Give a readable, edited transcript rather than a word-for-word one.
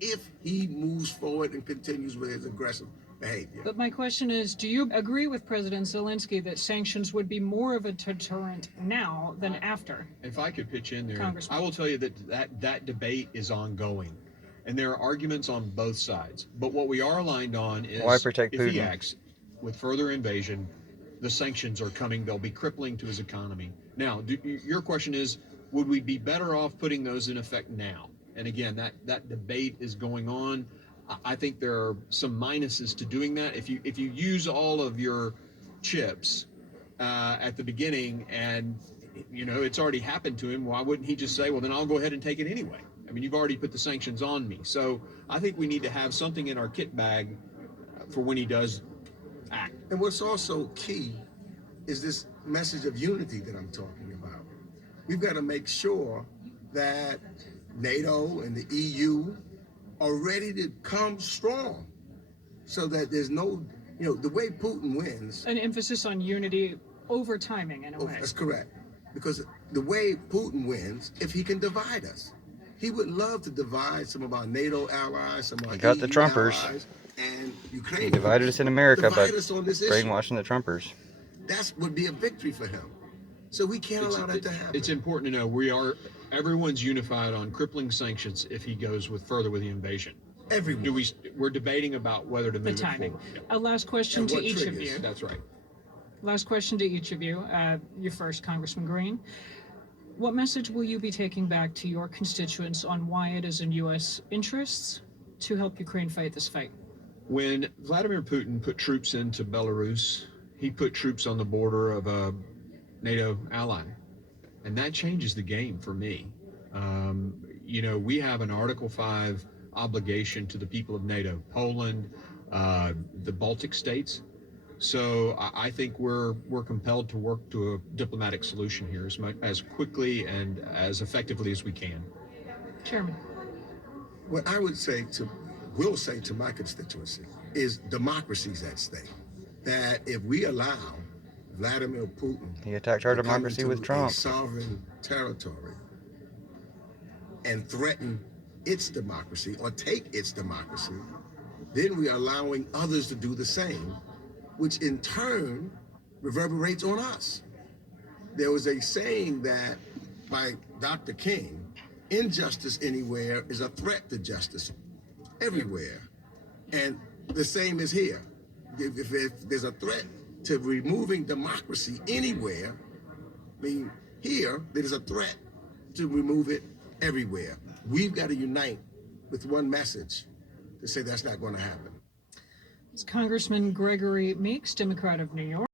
if he moves forward and continues with his aggressive behavior. But my question is, do you agree with President Zelensky that sanctions would be more of a deterrent now than after? If I could pitch in there, Congressman. I will tell you that debate is ongoing. And there are arguments on both sides. But what we are aligned on is Why protect if he Putin? acts with further invasion, the sanctions are coming. They'll be crippling to his economy. Now, your question is, would we be better off putting those in effect now? And again, that debate is going on. I think there are some minuses to doing that. If you use all of your chips at the beginning and it's already happened to him, why wouldn't he just say, well, then I'll go ahead and take it anyway? I mean, you've already put the sanctions on me. So I think we need to have something in our kit bag for when he does act. And what's also key is this message of unity that I'm talking about. We've got to make sure that NATO and the EU are ready to come strong so that there's no, the way Putin wins. An emphasis on unity over timing in a way. That's correct. Because the way Putin wins, if he can divide us, he would love to divide some of our NATO allies, some of our got the EU Trumpers. allies, and Ukraine. He divided us in America by divide us on this issue. brainwashing the Trumpers. That would be a victory for him. So we can't allow that to happen. It's important to know everyone's unified on crippling sanctions if he goes further with the invasion. Everyone. We're debating about whether to move The timing. it forward. A last question And to what each of triggers. you. That's right. Last question to each of you. You first, Congressman Green. What message will you be taking back to your constituents on why it is in U.S. interests to help Ukraine fight this fight? When Vladimir Putin put troops into Belarus, he put troops on the border of a NATO ally. And that changes the game for me. We have an Article 5 obligation to the people of NATO, Poland, the Baltic states. So I think we're compelled to work to a diplomatic solution here as quickly and as effectively as we can. Chairman. What I will say to my constituency is democracy's at stake. That if we allow Vladimir Putin He attacked our to come democracy into with Trump. a sovereign territory and threaten its democracy or take its democracy, then we are allowing others to do the same, which in turn reverberates on us. There was a saying that by Dr. King, injustice anywhere is a threat to justice everywhere. And the same is here. If there's a threat to removing democracy anywhere, here, there's a threat to remove it everywhere. We've got to unite with one message to say that's not going to happen. It's Congressman Gregory Meeks, Democrat of New York.